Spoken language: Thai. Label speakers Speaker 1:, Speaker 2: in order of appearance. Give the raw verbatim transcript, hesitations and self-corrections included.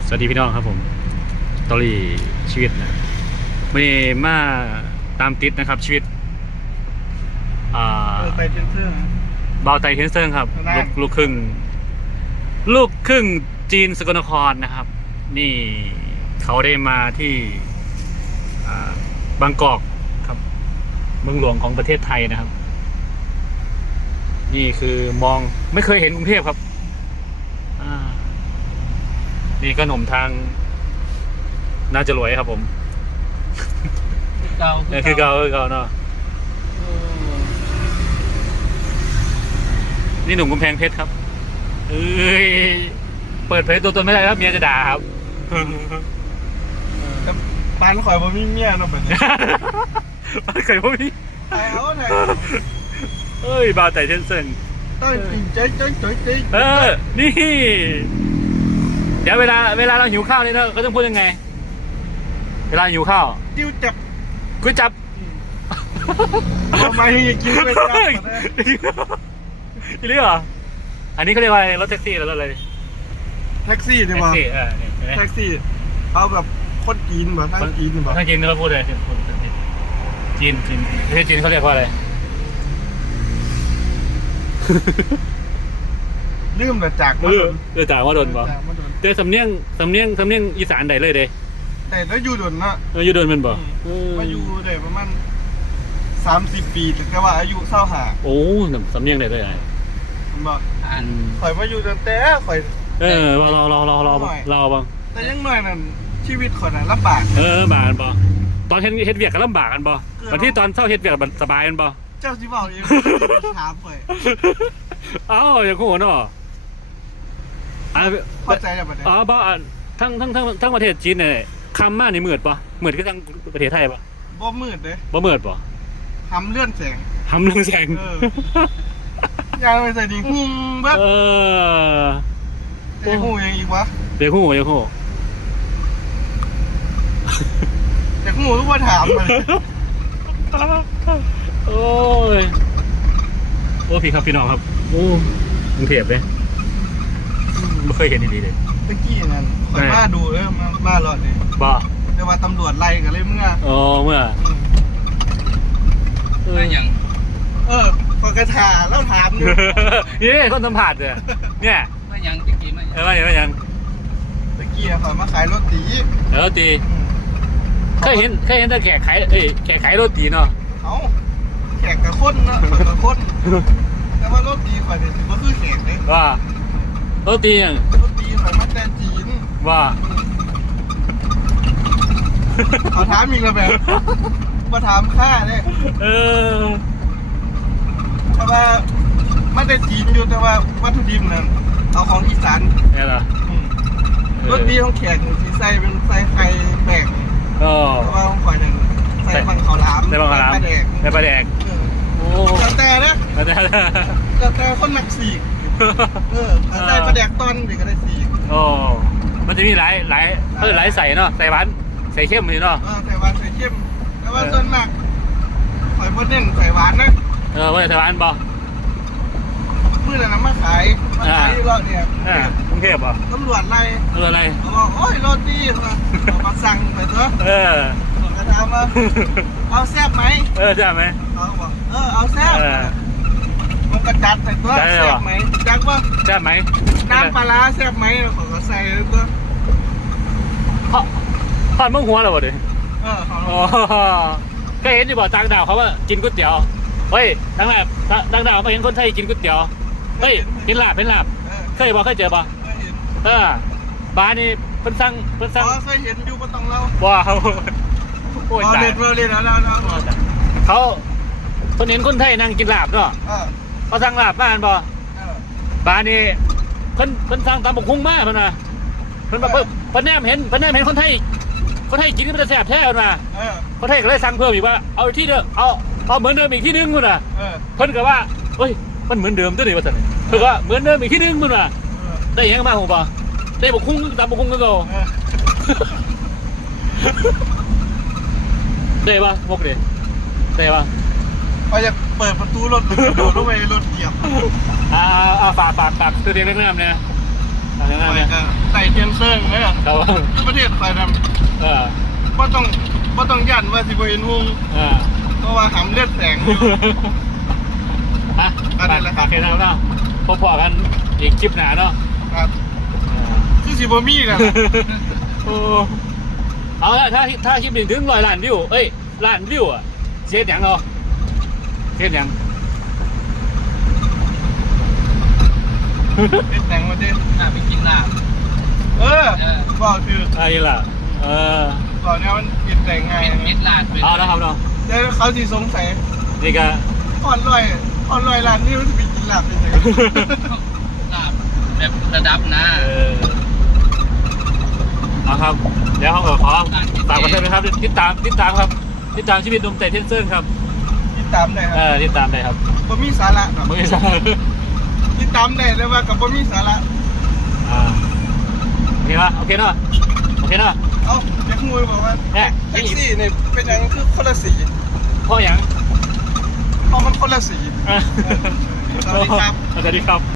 Speaker 1: สวัสดีพี่น้องครับผมสตอรี่ชีวิตนะวันนี้มาตามติดนะครับชีวิตอ่า
Speaker 2: ไปเทนเซอร์
Speaker 1: เบาไตเทนเซิงครับ
Speaker 2: ได้
Speaker 1: ลูกลูกครึ่งลูกครึ่งจีนสกลนครนะครับ นี่เขาได้มาที่อ่าบางกอกครับเมืองหลวงของประเทศไทยนะครับ นี่คือมองไม่เคยเห็นกรุงเทพครับอ่านี่ขนมทางน่าจะรวยครับผม
Speaker 2: เก่า
Speaker 1: นี่คือเก่าคือเก่าเนาะนี่หนุ่มกำแพงเพชรครับเอ้ยเปิดเผยตัวตนไม่ได้ครับเมียจะด่าครับ
Speaker 2: ปานข่อยบ่มีเมียเนาะแบบนี้
Speaker 1: เคยพบพี่
Speaker 2: ไปเอาไหน
Speaker 1: เอ้ยบาวไต่เทนเซิง
Speaker 2: ต้อยจริงใจใจใจใจ
Speaker 1: เออนี่เดี๋ยวเวลาเวลาเราหิวข้าวนี่เราก็ต้องพูดยังไงเวลาหิวข้าว
Speaker 2: จิ้วจับ
Speaker 1: ก๋วยจับ
Speaker 2: ทำไมถึงกินไปจับ
Speaker 1: อีเรื่องเหรออันนี้เขาเรียกว่าอะไรรถแท็กซี่หรือรถอะไร
Speaker 2: แท็กซี่ดี
Speaker 1: แท็
Speaker 2: ก
Speaker 1: ก
Speaker 2: ว่า
Speaker 1: ซี่เออนี่เห็นไหม
Speaker 2: แท็กซี่เอาแบบคนจีนแบบทั้งจีนแบบ
Speaker 1: ถ้าจีนเราพูดเลยจีนจีนประเทศจีนเขาเรียกว่าอะไร
Speaker 2: ลืมแต่จาก
Speaker 1: เออเออจ่าว่าโดนบ่
Speaker 2: จากมาโดน
Speaker 1: แต่สำเนียงสำเนียงสำเนียงอีสานใดเลยเด้
Speaker 2: แต่แล้วอยู่โดนนะ
Speaker 1: เอออยู่โดนมันบ่เออ
Speaker 2: มาอยู่ได้ประมาณสามสิบปีแต่ว่าอายุเศร้าหา
Speaker 1: โอ้สำเนียงใดเลยไอ้
Speaker 2: ผมบอก
Speaker 1: อืม
Speaker 2: ข่อยมาอยู่ตั้งแต่ข่อย
Speaker 1: เออรอรอรอรอรอรอบ้าง
Speaker 2: แต่ยังน้อยนั่นชีวิตข่อยน่ะลำบาก
Speaker 1: เออบากกันบ่ตอนเฮ็ดเฮ็ดเวียกก็ลำบากกันบ่ตอนที่ตอนเช้าเฮ็ดเวียกมันสบายกันบ่
Speaker 2: เจ้าสิบอกเองถามข่อย
Speaker 1: เอ้าอย่างกูเนาะอ่า
Speaker 2: เข้าใจแล้วบัดนี้
Speaker 1: อ๋อบ่ทั้งทั้งทั้งทั้งประเทศจีนเนี่ยคำมานี่มืดป่ะมืดก็ทั้งประเทศไทยป่ะ
Speaker 2: บ่มืดเด้
Speaker 1: บ่มืดป่ะ
Speaker 2: ทำเลื่อนแสง
Speaker 1: ทำเรื่องแสง
Speaker 2: เออ ยังไม่ใส่ดิหุ่มเบิด
Speaker 1: เออ
Speaker 2: ไอ้หูยังอีกวะ
Speaker 1: เดี๋ยวหูเดี๋ยวหู
Speaker 2: แต่หูทุกคนถามเลย
Speaker 1: โอ้ยโอ้พี่ครับพี่น้องครับโอ้กรุงเทพเลยไม่เคยเห็นดีๆเลย
Speaker 2: ตะกี้นั่นข่อยมาดูเลยมามาหลอดเนี่ย
Speaker 1: บ่
Speaker 2: แต่ว่าตำรวจไล่กันเลยเมื่อ
Speaker 1: อ๋อเมื่อเอออย่าง
Speaker 2: เออพอกระถาแล้วถามอยู่
Speaker 1: นี่คนสัมผัสเนี่ยเนี่ย
Speaker 3: ไม่ยังตะกี้ไม่ยัง
Speaker 1: เออว่าอย่างว่าอย่าง
Speaker 2: ตะกี้ข่อยมาขายโรตี
Speaker 1: เออตีเคยเห็นเคยเห็นแต่แขกขายเอ้ยแขกขายโรตีเนาะ
Speaker 2: เอาแขกกับคนเนาะข่อยกับคนแต่ว่าโรตีข่อยเนี่ยถือว่าคือแขกเลย
Speaker 1: ว่าโรตีอย่าง
Speaker 2: โรตีข่อยมาแต่จีน
Speaker 1: ว่า
Speaker 2: ขอถามอีกแล้วแบบมาถามค่าเนี่ย
Speaker 1: เออ
Speaker 2: แต่ว่ามันได้จีนอยู่แต่ว่าวัตถุดิบนั้นเอาของอีสาน
Speaker 1: เนี่ยเหรอ
Speaker 2: อืมรสดีของแขกสีใส่เป็นใส่ไข่แบก
Speaker 1: ก็
Speaker 2: แต่ว่าของข่อยนั้นใส่บังขาวหลาม
Speaker 1: ใส่บังขาวหลาม
Speaker 2: ใส่ปลาแดก
Speaker 1: ใส่ปลาแดก
Speaker 2: เออ
Speaker 1: โอ้
Speaker 2: แต่แต่นะ
Speaker 1: แล้วแต่
Speaker 2: แต่แต่คนหนักสีกเออถ้าใส่ปลาแดกตอนเด็กก็ได้สีก
Speaker 1: โอ้มันจะมีหลายหลายเออหลายใส่เนาะใส่หวานใส่เข้มนี่เนาะ
Speaker 2: เออใส่หวานใส่เข้มแต่ว่าส่วนมากข่อยเพิ่นเน้นใส่หวานนะ
Speaker 1: เออว่าใส่หวานบ่
Speaker 2: มื้อนั้นนะมาขายมาขายอยู่รอบเนี่ย
Speaker 1: เออกรุงเทพบ่
Speaker 2: ตำรวจไล่
Speaker 1: เอออะไร
Speaker 2: เขาบอกโอ้ยโรตีมาเอามาสั่งไปเถอะ
Speaker 1: เออ
Speaker 2: ผมก็ถามว่าเอาแซ่บไหม
Speaker 1: เออใช่ไหม
Speaker 2: เขาก็บอกเออเอาแซ่บ
Speaker 1: เออ
Speaker 2: มันก็จัดใส่ตัว
Speaker 1: ได้เลย
Speaker 2: แซ่
Speaker 1: เหร
Speaker 2: บ
Speaker 1: อ
Speaker 2: ไหมจักว่า
Speaker 1: ใช่ไหม
Speaker 2: น้ำปลาร้าแซ่บไหมแล้วเขาก็ใส่เลยตัว
Speaker 1: ทอดทอดมึงหัวเหรอวะดิ
Speaker 2: เออเขา
Speaker 1: อ๋อเคยเห็นอยู่บ่ต่างดาวเขาว่ากินก๋วยเตี๋ยวเฮ้ยต่างแบบต่างดาวมาเห็นคนไทยกินก๋วยเตี๋ยวเฮ้ยเห็นลาบเห็นลาบ
Speaker 2: เออ
Speaker 1: เคยบ่เคยเจอบ่
Speaker 2: เคยเห็น
Speaker 1: เออบ้านนี่เพิ่นสั่งเพิ่น
Speaker 2: อ๋
Speaker 1: สั่ง
Speaker 2: อเคยเห็นอยู่ก็ต้องเล่า
Speaker 1: ว้าวโอ้ย
Speaker 2: อ๋อ
Speaker 1: ตาย
Speaker 2: เด็ดเวอร์เลยนะแล้วแล้ว
Speaker 1: เขาคนเห็นคนไทยนั่งกินลาบเนาะ
Speaker 2: เออ
Speaker 1: เขาสั่งลาบบ้านบ่
Speaker 2: เออ
Speaker 1: บ้านนี่เพิ่นเพิ่นสั่งตามบกคุ้งมาเพิ่นน่ะเพิ่นบอกเพิ่นเพิ่นแนมเห็นเพิ่นแนมเห็นคนไทยคนไทยกินก็มันจะแซ่บแท้เพิ่นว่า
Speaker 2: เออ
Speaker 1: คนไทยก็เลยสั่งเพิ่มอีกว่าเอาที่เดิมเอาเอาเหมือนเดิมอีกที่นึงเพิ่นน่ะ
Speaker 2: เออ
Speaker 1: เพิ่นก็ว่าเฮ้ยมันเหมือนเดิมตัวนี้ว่าซั่นเพิ่นก็ว่าเหมือนเดิมอีกที่นึงเพิ่นว่า
Speaker 2: เออ
Speaker 1: ได้หยังมาผมบ่ได้บกคุ้งตามบกคุ้งก็โต
Speaker 2: เออ
Speaker 1: ได้ป่ะมกดิได้ป่ะ
Speaker 2: พอจะเปิดประตูรถโดดลงไปรถเหยียบ
Speaker 1: อ่าอ่าฝากฝากฝากตัวเดียวเรื่องน้ำเนี่ยอะไรนั่น
Speaker 2: ไป
Speaker 1: นะ
Speaker 2: ก็ไต่เทียนเซิงเนี่ย
Speaker 1: ครับผม
Speaker 2: ที่ประเทศไทยน
Speaker 1: เออ
Speaker 2: ำก็ต้องก็ต้องยันว่าสิบเห็นวง
Speaker 1: เออ
Speaker 2: เพราะว่าหำเลือดแสงอยู่
Speaker 1: ฮะ
Speaker 2: อะไรล่ะครับ
Speaker 1: โอเคนะครับเนาะพบๆกันอีกคลิปหนาเนาะ
Speaker 2: ครับคือสิบมีกัน
Speaker 1: โอ้เอาละถ้าถ้าคลิปหนึ่งถึงร้อยล้านวิว เอ้ยล้านวิวอ่ะเสียดยังเนาะเสียดยัง
Speaker 2: เป็นแสงมาดิ
Speaker 3: น่าไปกินลาบ
Speaker 2: เออบอกคือ
Speaker 1: อะไรล่ะ เออ
Speaker 2: บอกเนี่ยมันกินแต่งง่าย
Speaker 3: เป็นเม็ดลาดเป็น
Speaker 1: เอานะครับเนาะ
Speaker 2: เดี๋ยวเขาสิสงสัย
Speaker 1: นี่ก็
Speaker 2: อ่อนลอยอ่อนลอยร้านนี้มันจะไปกินหลับเป็นยังไง
Speaker 3: ลาบแบบระดับนะ
Speaker 1: เออเอาครับ เดี๋ยวเขาขอฝากกันด้วยนะครับ ติดตาม ติดตามครับ ติดตามชีวิตหนุ่มแต่เทนเซอร์ครับ
Speaker 2: ติดตามได้ค
Speaker 1: เอ
Speaker 2: รับ
Speaker 1: อ ติดตามได้ครับ
Speaker 2: บ่มีสาระหรอก
Speaker 1: มือสั่น
Speaker 2: ติดตามได้แต่ว่ากับบ่มีสาระ
Speaker 1: อ่าโอเคป่ะโอเคเนาะโอเคเนาะ
Speaker 2: เอ้าเด็กมวยบอกว่า
Speaker 1: แน่
Speaker 2: แท็กซี่เนี่ยเป็นอย่างคือคนละสี
Speaker 1: พ่ออย่าง
Speaker 2: เพราะมันคนละสี
Speaker 1: อ่ะ
Speaker 2: สวัสดีครับ
Speaker 1: สวัสดีครับ